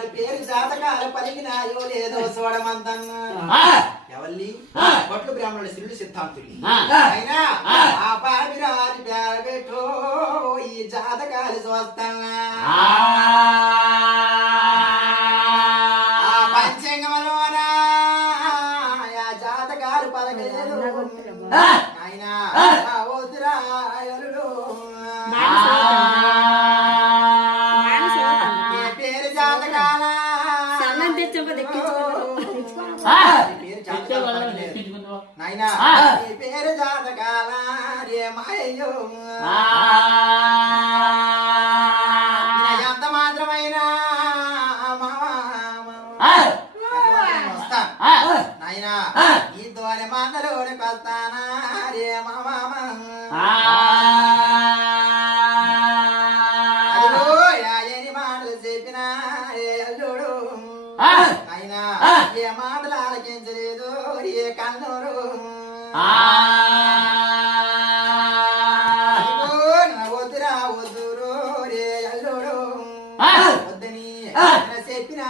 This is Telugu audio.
వాడి పేరు జాతకాలు పలికినాయో లేదో చూడమంతన్నా ఎవల్లి కొట్లు బ్రాహ్మణుడు శ్రీలు సిద్ధాంతులు అయినా ఆ పాపిరాజు పేరు పెట్టో ఈ జాతకాలు చూస్తానా ఆ పంచంగమలోనా ఆ జాతకాలు పలకలేదు అయినా వద్దురాయలు పేరు జాతకాల నాయనా పేరు జాతకాల రే మాయో ఎంత మాత్రమైనా నాయనా ఈ దోని మాటలోనికి వస్తానా రే మామ అదిగో మాటలు చెప్పినా రే అల్లుడు అయినా ఏ మాటలు ఆలకించలేదు ఏ కన్నూరు వద్దురా వద్దురు రే అల్లుడు వద్దని చెప్పినా